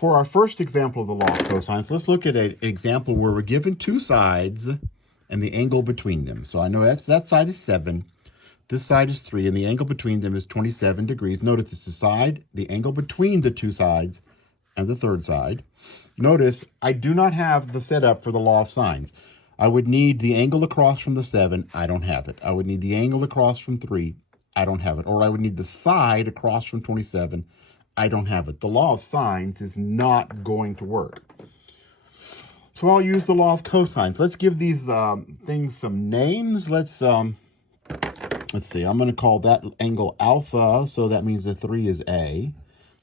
For our first example of the law of cosines, let's look at an example where we're given two sides and the angle between them. So I know that side is 7, this side is 3, and the angle between them is 27 degrees. Notice it's the angle between the two sides and the third side. Notice I do not have the setup for the law of sines. I would need the angle across from the 7. I don't have it. I would need the angle across from 3. I don't have it. Or I would need the side across from 27. I don't have it. The law of sines is not going to work. So I'll use the law of cosines. Let's give these things some names. Let's see. I'm going to call that angle alpha, so that means the 3 is A.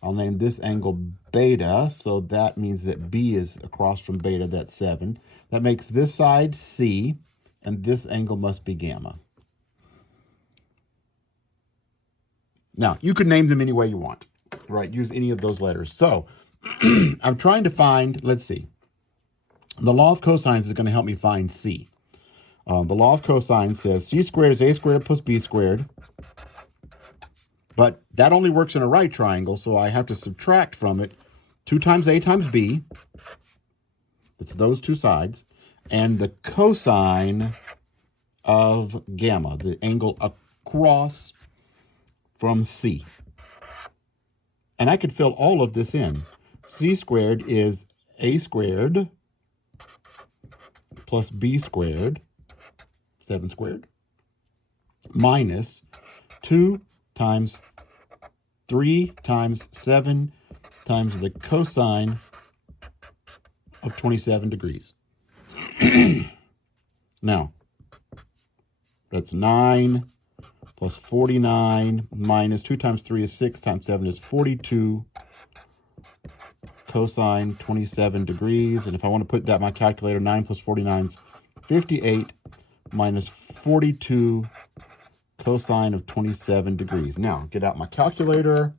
I'll name this angle beta, so that means that B is across from beta, that's 7. That makes this side C, and this angle must be gamma. Now, you could name them any way you want, right? Use any of those letters. So, I'm trying to find, let's see. The law of cosines is going to help me find C. The law of cosines says C squared is A squared plus B squared. But that only works in a right triangle, so I have to subtract from it 2 times A times B. It's those two sides. And the cosine of gamma, the angle across from C. And I could fill all of this in. C squared is A squared plus B squared, 7 squared, minus 2 times 3 times 7 times the cosine of 27 degrees. Now, that's 9 plus 49 minus 2 times 3 is 6 times 7 is 42 cosine 27 degrees. And if I want to put that in my calculator, 9 plus 49 is 58 minus 42 cosine of 27 degrees. Now, get out my calculator.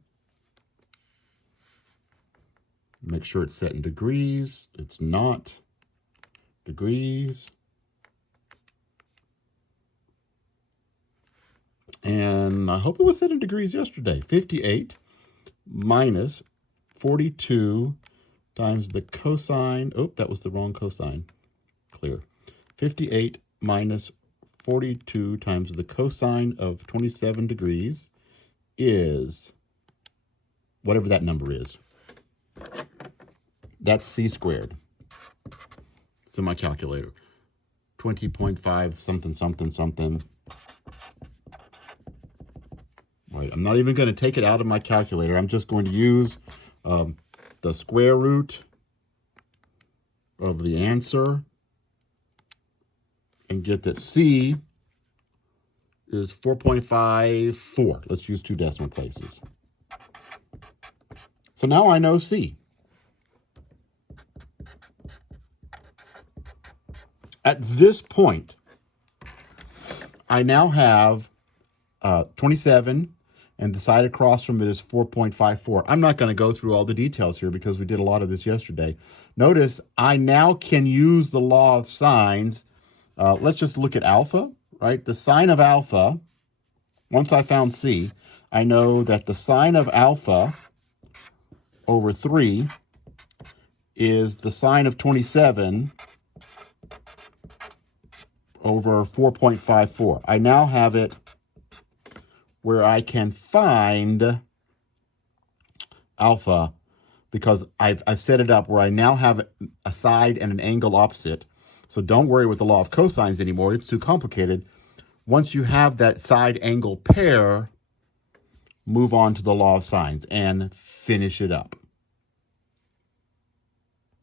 Make sure it's set in degrees. It's not. Degrees. And I hope it was set in degrees yesterday. 58 minus 42 times the cosine. Oh, that was the wrong cosine. Clear. 58 minus 42 times the cosine of 27 degrees is whatever that number is. That's C squared. It's in my calculator. 20.5 something, something, something. Right, I'm not even going to take it out of my calculator. I'm just going to use the square root of the answer and get that C is 4.54. Let's use 2 decimal places. So now I know C. At this point, I now have 27, and the side across from it is 4.54. I'm not going to go through all the details here because we did a lot of this yesterday. Notice I now can use the law of sines. Let's just look at alpha, right? The sine of alpha, once I found C, I know that the sine of alpha over 3 is the sine of 27 over 4.54. I now have it where I can find alpha because I've set it up where I now have a side and an angle opposite. So don't worry with the law of cosines anymore. It's too complicated. Once you have that side angle pair, move on to the law of sines and finish it up.